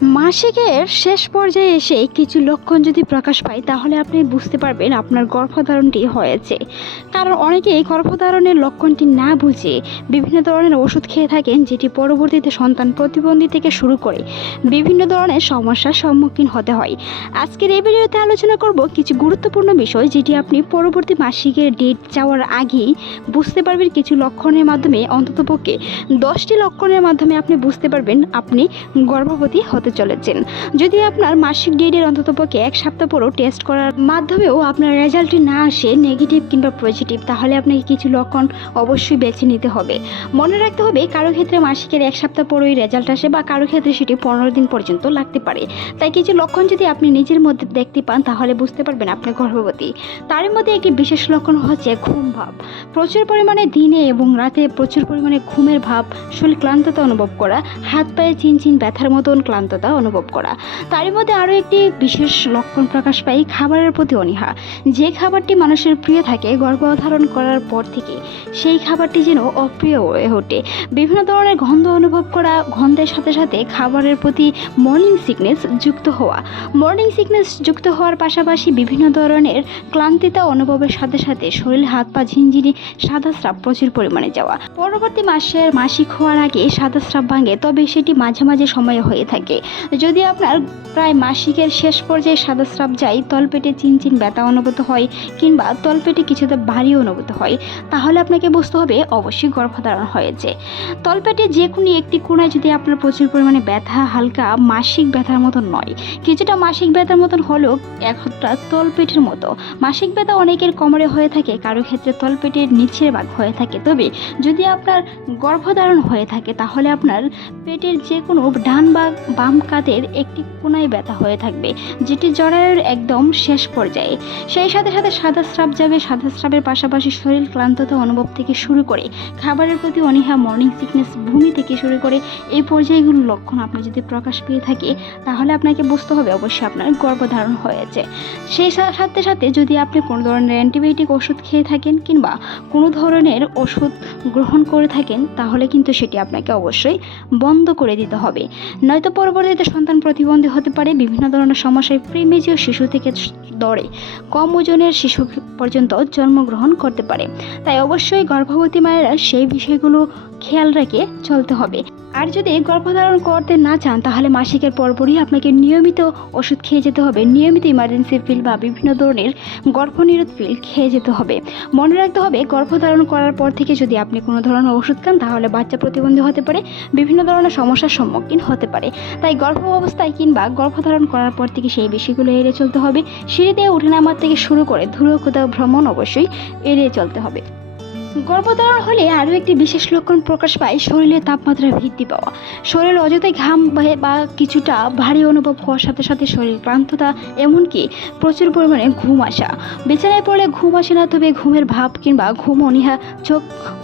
মাসিকের শেষ পর্যায়ে এসে কিছু লক্ষণ যদি প্রকাশ পায়, তাহলে আপনি বুঝতে পারবেন আপনার গর্ভধারণটি হয়েছে। কারণ অনেকেই গর্ভধারণের লক্ষণটি না বুঝে বিভিন্ন ধরনের ওষুধ খেয়ে থাকেন, যেটি পরবর্তীতে সন্তান প্রতিবন্ধী থেকে শুরু করে বিভিন্ন ধরনের সমস্যার সম্মুখীন হতে হয়। আজকের এই ভিডিওতে আলোচনা করব কিছু গুরুত্বপূর্ণ বিষয়, যেটি আপনি পরবর্তী মাসিকের ডেট যাওয়ার আগেই বুঝতে পারবেন কিছু লক্ষণের মাধ্যমে, অন্ততপক্ষে দশটি লক্ষণের মাধ্যমে আপনি বুঝতে পারবেন আপনি গর্ভবতী হতে চলেছেন। যদি আপনার মাসিক ডেটের অন্ততপক্ষে এক সপ্তাহ পরও টেস্ট করার মাধ্যমেও আপনার রেজাল্টটি না আসে নেগেটিভ কিংবা পজিটিভ তাহলে আপনাকে কিছু লক্ষণ অবশ্যই বেছে নিতে হবে। মনে রাখতে হবে, কারও ক্ষেত্রে মাসিকের এক সপ্তাহ পরেই রেজাল্ট আসে বা কারও ক্ষেত্রে সেটি পনেরো দিন পর্যন্ত লাগতে পারে। তাই কিছু লক্ষণ যদি আপনি নিজের মধ্যে দেখতে পান, তাহলে বুঝতে পারবেন আপনি গর্ভবতী। তার মধ্যে একটি বিশেষ লক্ষণ হচ্ছে ঘুম ভাব। প্রচুর পরিমাণে দিনে এবং রাতে প্রচুর পরিমাণে ঘুমের ভাব, শরীর ক্লান্ততা অনুভব করা, হাত পায়ে চিনচিন ব্যথার মতন ক্লান্ততা অনুভব করা। তারই মধ্যে আরও একটি বিশেষ লক্ষণ প্রকাশ পায় খাবারের প্রতি অনীহা। যে খাবারটি মানুষের প্রিয় থাকে গর্ভধারণ করার পর থেকে সেই খাবারটি যেন অপ্রিয় হয়ে ওঠে। বিভিন্ন ধরনের গন্ধ অনুভব করা, গন্ধের সাথে সাথে খাবারের প্রতি মর্নিং সিকনেস যুক্ত হওয়া। মর্নিং সিকনেস যুক্ত হওয়ার পাশাপাশি বিভিন্ন ধরনের ক্লান্তিতা অনুভবের সাথে সাথে শরীর, হাত পা ঝিনঝিনি, সাদা স্রাব প্রচুর পরিমাণে যাওয়া। পরবর্তী মাসের মাসিক হওয়ার আগে সাদা স্রাব ভাঙে, তবে সেটি মাঝে মাঝে সময়ে হয়ে থাকে। যদি আপনার প্রায় মাসিকের শেষ পর্যায়ে সাদা স্রাব যায়, তলপেটে চিনচিন ব্যথা অনুভূত হয় কিংবা তলপেটে কিছুটা ভারী অনুভূত হয়, তাহলে আপনাকে বুঝতে হবে অবশ্যই গর্ভধারণ হয়েছে। তলপেটে যে কোনো একটি কোণায় যদি আপনার প্রচুর পরিমাণে ব্যথা, হালকা মাসিক ব্যথার মতন নয়, কিছুটা মাসিক ব্যথার মতন হলেও একটা তলপেটের মতো। মাসিক ব্যথা অনেকের কোমরে হয়ে থাকে, কারও ক্ষেত্রে তলপেটের নিচের ভাগ হয়ে থাকে। তবে যদি আপনার গর্ভধারণ হয়ে থাকে, তাহলে আপনার পেটের যে কোনো ডান বা বাম কাতের একটি কোনায় ব্যথা হয়ে থাকবে, যেটি জরায়ুর একদম শেষ পর্যায়ে। সেই সাথে সাথে সাদা স্রাব যাবে, সাদা স্রাবের পাশাপাশি শরীর ক্লান্ততা অনুভব থেকে শুরু করে, খাবারের প্রতি অনীহা মর্নিং সিকনেস ভূমি থেকে শুরু করে, এই পর্যায়গুলোর লক্ষণ আপনি যদি প্রকাশ পেয়ে থাকে, তাহলে আপনাকে বুঝতে হবে অবশ্যই আপনার গর্ভধারণ হয়েছে। সেই সাথে সাথে যদি আপনি কোনো ধরনের অ্যান্টিবায়োটিক ওষুধ খেয়ে থাকেন কিংবা কোনো ধরনের ওষুধ গ্রহণ করে থাকেন, তাহলে কিন্তু সেটি আপনাকে অবশ্যই বন্ধ করে দিতে হবে। নয়তো পরবর্তীতে সন্তান প্রতিবন্ধী হতে পারে, বিভিন্ন ধরনের সমস্যায় প্রিমেজীয় শিশু থেকে দরে কম ওজনের শিশু পর্যন্ত জন্মগ্রহণ করতে পারে। তাই অবশ্যই গর্ভবতী মায়েরা সেই বিষয়গুলো খেয়াল রেখে চলতে হবে। আর যদি গর্ভধারণ করতে না চান, তাহলে মাসিকের পরপরই আপনাকে নিয়মিত ওষুধ খেয়ে যেতে হবে। নিয়মিত ইমার্জেন্সি পিল বা বিভিন্ন ধরনের গর্ভনিরোধ পিল খেয়ে যেতে হবে। মনে রাখতে হবে গর্ভধারণ করার পর থেকে যদি আপনি কোনো ধরনের ওষুধ খান, তাহলে বাচ্চা প্রতিবন্ধী হতে পারে, বিভিন্ন ধরনের সমস্যার সম্মুখীন হতে পারে। তাই গর্ভ অবস্থায় কিংবা গর্ভধারণ করার পর থেকে সেই বিষয়গুলো এড়িয়ে চলতে হবে। সিঁড়ি সিঁড়িতে উঠে নামার থেকে শুরু করে ধুলো কোথাও ভ্রমণ অবশ্যই এড়িয়ে চলতে হবে। গর্ভধারণ হলে আরও একটি বিশেষ লক্ষণ প্রকাশ পায় শরীরের তাপমাত্রা বৃদ্ধি পাওয়া। শরীর অযথাই ঘাম বা কিছুটা ভারী অনুভব হওয়ার সাথে সাথে শরীর ক্লান্ততা, এমনকি প্রচুর পরিমাণে ঘুম আসা। বিছানায় পড়লে ঘুম আসে না, তবে ঘুমের ভাব কিংবা ঘুম অনীহা, চোখ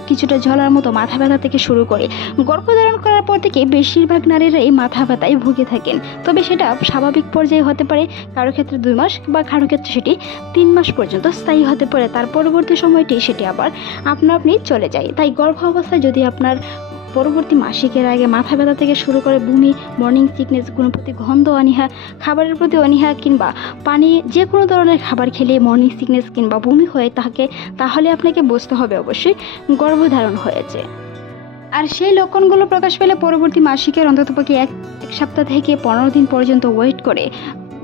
কিছুটা ঝলার মতো মাথা ব্যথা থেকে শুরু করে। গর্ভধারণ করার পর থেকে বেশিরভাগ নারীরাই মাথা ব্যথায় ভুগে থাকেন। তবে সেটা স্বাভাবিক পর্যায়ে হতে পারে, কারও ক্ষেত্রে দুই মাস বা কারও ক্ষেত্রে সেটি তিন মাস পর্যন্ত স্থায়ী হতে পারে। তার পরবর্তী সময়টি সেটি আবার আপনা আপনি চলে যায়। তাই গর্ভ অবস্থায় যদি আপনার পরবর্তী মাসিকের আগে মাথা ব্যথা থেকে শুরু করে বমি মর্নিং সিকনেস কোনো প্রতি গন্ধ অনীহা, খাবারের প্রতি অনীহা কিংবা পানি, যে কোনো ধরনের খাবার খেলে মর্নিং সিকনেস কিংবা বমি হয়ে থাকে, তাহলে আপনাকে বুঝতে হবে অবশ্যই গর্ভধারণ হয়েছে। আর সেই লক্ষণগুলো প্রকাশ পেলে পরবর্তী মাসিকের অন্ততপক্ষে এক এক সপ্তাহ থেকে পনেরো দিন পর্যন্ত ওয়েট করে।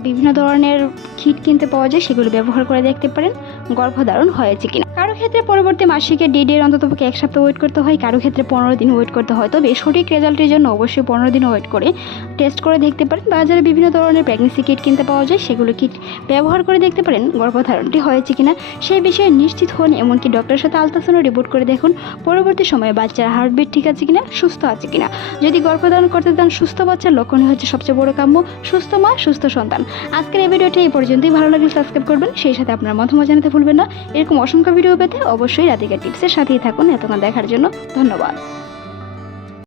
বিভিন্ন ধরনের কিট কিনতে পাওয়া যায়, সেগুলো ব্যবহার করে দেখতে পারেন গর্ভধারণ হয়েছে কিনা। ক্ষেত্রে পরবর্তী মাসিকের ডেটের অন্ততপক্ষে এক সপ্তাহ ওয়েট করতে হয়, কারও ক্ষেত্রে পনেরো দিন ওয়েট করতে হয়। তবে সঠিক রেজাল্টের জন্য অবশ্যই পনেরো দিন ওয়েট করে টেস্ট করে দেখতে পারেন। বাজারে বিভিন্ন ধরনের প্রেগনেন্সি কিট কিনতে পাওয়া যায়, সেগুলো কিট ব্যবহার করে দেখতে পারেন, গর্ভধারণটি হয়েছে কিনা সেই বিষয়ে নিশ্চিত হন, এমনকি ডক্টরের সাথে আলট্রাসাউন্ড রিপোর্ট করে দেখুন, পরবর্তী সময়ে বাচ্চার হার্টবিট ঠিক আছে কিনা, সুস্থ আছে কিনা। যদি গর্ভধারণ করতে চান, সুস্থ বাচ্চার লক্ষণই হচ্ছে সবচেয়ে বড় কাম্য, সুস্থ মা, সুস্থ সন্তান। আজকের এই ভিডিওটি এই পর্যন্তই। ভালো লাগলে সাবস্ক্রাইব করবেন, সেই সাথে আপনার মতামত জানাতে ভুলবেন না। এরকম অসংখ্য ভিডিও পেতে অবশ্যই রাধিকা টিপসের সাথেই থাকুন এতক্ষণ দেখার জন্য ধন্যবাদ।